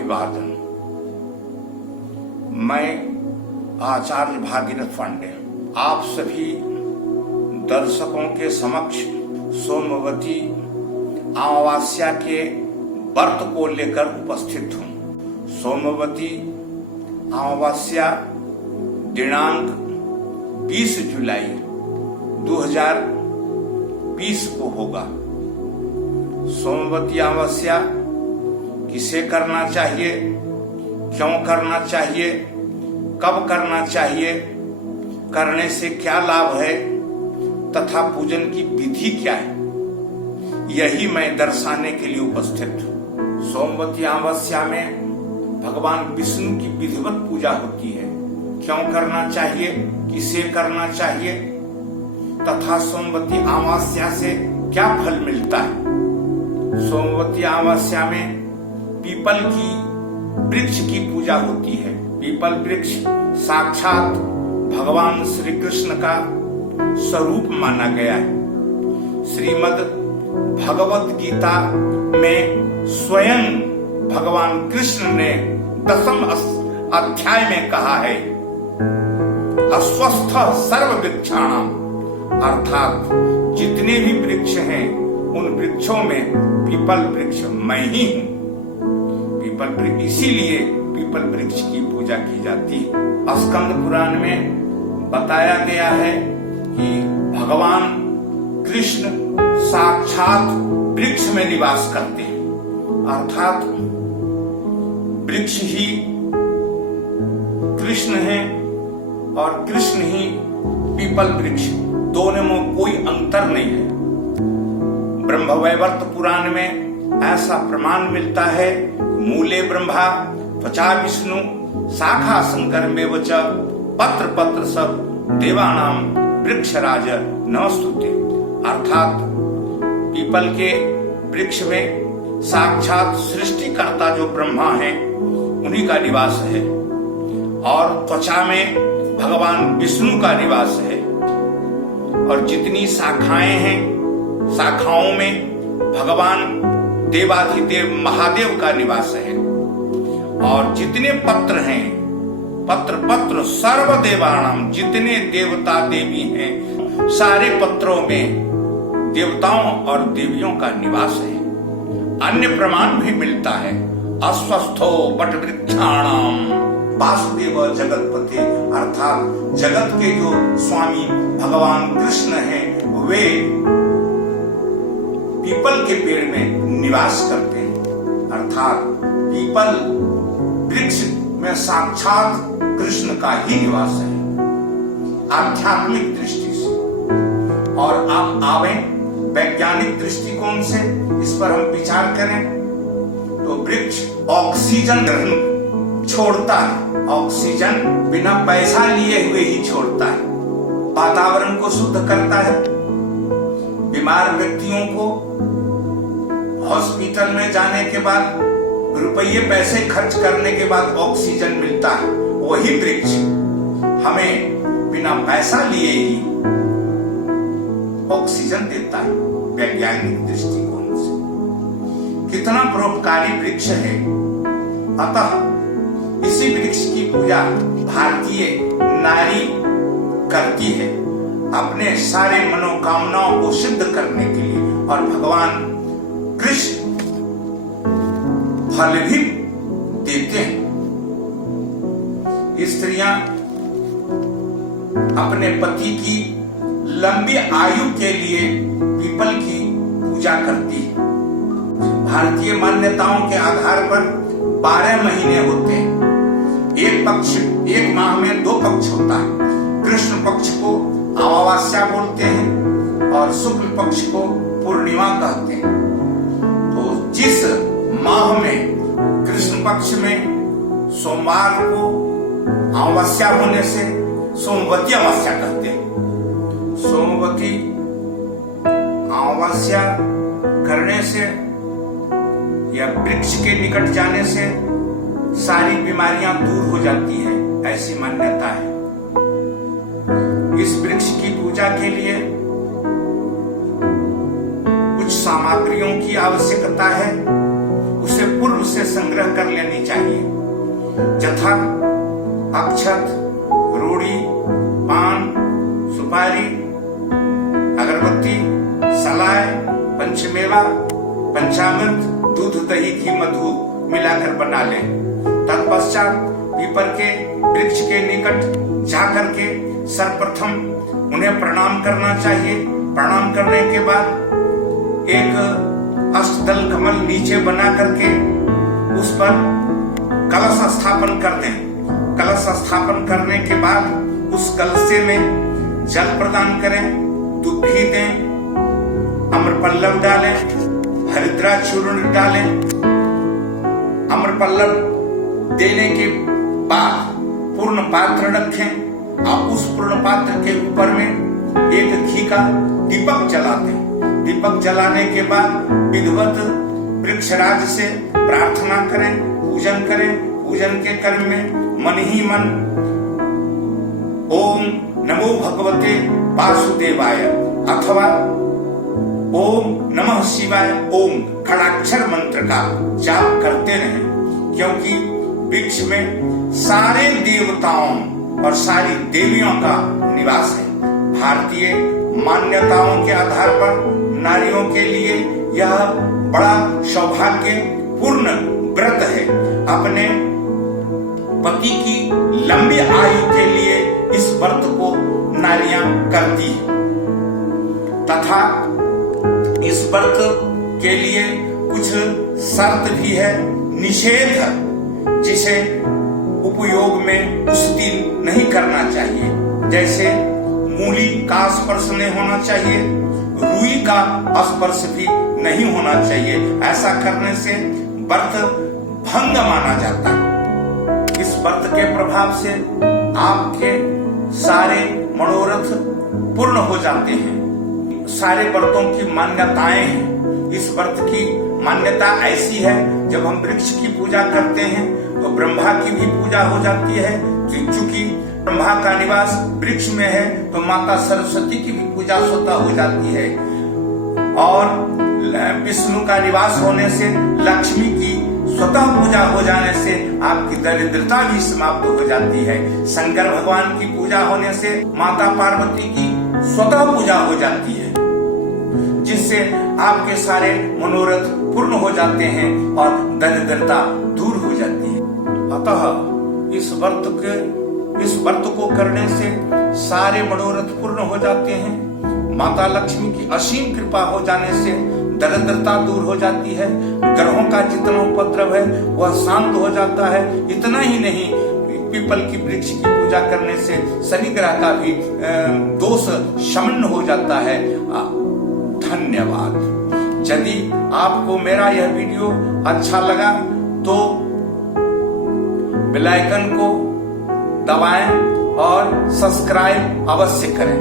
अभिवादन। मैं आचार्य भागीरथ पांडे आप सभी दर्शकों के समक्ष सोमवती अमावस्या के व्रत को लेकर उपस्थित हूँ। सोमवती अमावस्या दिनांक 20 जुलाई 2020 को होगा। सोमवती अमावस्या किसे करना चाहिए, क्यों करना चाहिए, कब करना चाहिए, करने से क्या लाभ है तथा पूजन की विधि क्या है, यही मैं दर्शाने के लिए उपस्थित हूँ। सोमवती अमावस्या में भगवान विष्णु की विधिवत पूजा होती है। क्यों करना चाहिए, किसे करना चाहिए तथा सोमवती अमावस्या से क्या फल मिलता है। सोमवती अमावस्या में पीपल की वृक्ष की पूजा होती है। पीपल वृक्ष साक्षात भगवान श्री कृष्ण का स्वरूप माना गया है। श्रीमद् भगवत गीता में स्वयं भगवान कृष्ण ने 10वें अध्याय में कहा है, अस्वस्थ सर्व वृक्षाणाम, अर्थात जितने भी वृक्ष हैं उन वृक्षों में पीपल वृक्ष मैं ही हूं। पीपल वृक्ष इसीलिए पीपल वृक्ष की पूजा की जाती है। स्कंद पुराण में बताया गया है कि भगवान कृष्ण साक्षात वृक्ष में निवास करते हैं, अर्थात वृक्ष ही कृष्ण है और कृष्ण ही पीपल वृक्ष, दोनों में कोई अंतर नहीं है। ब्रह्मवैवर्त पुराण में ऐसा प्रमाण मिलता है, मूले ब्रह्मा त्वचा विष्णु शाखा शंकर में वच पत्र पत्र सब देवानाम वृक्षराज नमस्तुते, अर्थात पीपल के वृक्ष में साक्षात सृष्टिकर्ता जो ब्रह्मा है उन्हीं का निवास है और त्वचा में भगवान विष्णु का निवास है और जितनी शाखाएं हैं शाखाओं में भगवान देवाधिदेव महादेव का निवास है और जितने पत्र हैं पत्र पत्र सर्व देवानाम, जितने देवता देवी हैं सारे पत्रों में देवताओं और देवियों का निवास है। अन्य प्रमाण भी मिलता है, अस्वस्थो वट वृक्षाणाम वासुदेव जगतपते, अर्थात जगत के जो स्वामी भगवान कृष्ण हैं वे पीपल के पेड़ में निवास करते हैं, अर्थात पीपल वृक्ष में साक्षात कृष्ण का ही निवास है आध्यात्मिक दृष्टि से। और आप आवे वैज्ञानिक दृष्टिकोण से इस पर हम विचार करें तो वृक्ष ऑक्सीजन ग्रहण छोड़ता है, ऑक्सीजन बिना पैसा लिए हुए ही छोड़ता है, वातावरण को शुद्ध करता है। बीमार व्यक्तियों को हॉस्पिटल में जाने के बाद रुपये पैसे खर्च करने के बाद ऑक्सीजन मिलता है, वही वृक्ष हमें बिना पैसा लिए ही ऑक्सीजन देता है। वैज्ञानिक दृष्टिकोण से कितना परोपकारी वृक्ष है। अतः इसी वृक्ष की पूजा भारतीय नारी करती है अपने सारे मनोकामनाओं को सिद्ध करने के लिए और भगवान कृष्ण फल भी देते हैं। स्त्रियां अपने पति की लंबी आयु के लिए पीपल की पूजा करती है। भारतीय मान्यताओं के आधार पर 12 महीने होते हैं। एक माह में 2 पक्ष होता है। कृष्ण पक्ष को अमावस्या बोलते हैं और शुक्ल पक्ष को पूर्णिमा कहते हैं। तो जिस माह में कृष्ण पक्ष में सोमवार को अमावस्या होने से सोमवती अमावस्या कहते हैं। सोमवती अमावस्या करने से या वृक्ष के निकट जाने से सारी बीमारियां दूर हो जाती है, ऐसी मान्यता है। इस वृक्ष की पूजा के लिए कुछ सामग्रियों की आवश्यकता है, उसे पूर्व से संग्रह कर लेनी चाहिए। यथा अक्षत, रोड़ी, पान, सुपारी, अगरबत्ती, सलाय, पंचमेवा, पंचामृत, दूध, दही, घी, मधु मिलाकर बना लें। तत्पश्चात पीपर के वृक्ष के निकट जाकर के सर्वप्रथम उन्हें प्रणाम करना चाहिए। प्रणाम करने के बाद एक अष्टदल कमल नीचे बना करके उस पर कलश स्थापन कर दें। कलश स्थापन करने के बाद उस कलशे में जल प्रदान करें, दुभी दें, अम्रपल्लव डालें, हरिद्रा चूर्ण डालें। अम्रपल्लव देने के बाद पूर्ण पात्र रखें और उस पूर्ण पात्र के ऊपर में एक घी का दीपक जला दें। दीपक जलाने के बाद विधिवत वृक्षराज से प्रार्थना करें, पूजन करें। पूजन के क्रम में मन ही मन ओम नमो भगवते वासुदेवाय अथवा ओम नमः शिवाय ओम खड़ाक्षर मंत्र का जाप करते रहें, क्योंकि वृक्ष में सारे देवताओं और सारी देवियों का निवास है। भारतीय मान्यताओं के आधार पर नारियों के लिए यह बड़ा सौभाग्यपूर्ण व्रत है। अपने पति की लंबी आयु के लिए इस व्रत को नारियां करती हैं तथा इस व्रत के लिए कुछ शर्त भी है, निषेध, जिसे उपयोग में उस दिन नहीं करना चाहिए। जैसे मूली का स्पर्श नहीं होना चाहिए, रुई का स्पर्श भी नहीं होना चाहिए। ऐसा करने से व्रत भंग माना जाता है। इस व्रत के प्रभाव से आपके सारे मनोरथ पूर्ण हो जाते हैं। सारे व्रतों की मान्यताएं हैं। इस व्रत की मान्यता ऐसी है, जब हम वृक्ष की पूजा करते हैं तो ब्रह्मा की भी पूजा हो जाती है। चूंकि ब्रह्मा का निवास वृक्ष में है तो माता सरस्वती की भी पूजा स्वतः हो जाती है, और विष्णु का निवास होने से लक्ष्मी की स्वतः पूजा हो जाने से आपकी दरिद्रता भी समाप्त हो जाती है। शंकर भगवान की पूजा होने से माता पार्वती की स्वतः पूजा हो जाती है, जिससे आपके सारे मनोरथ पूर्ण हो जाते हैं और दरिद्रता दूर हो जाती है। अतः इस व्रत को करने से सारे मनोरथ पूर्ण हो जाते हैं। माता लक्ष्मी की असीम कृपा हो जाने से दरिद्रता दूर हो जाती है। ग्रहों का जितना उपद्रव है वह शांत हो जाता है। इतना ही नहीं, पीपल की वृक्ष की पूजा करने से शनि ग्रह का भी दोष शमन हो जाता है। धन्यवाद। यदि आपको मेरा यह वीडियो अच्छा लगा तो बेल आइकन को दबाएं और सब्सक्राइब अवश्य करें।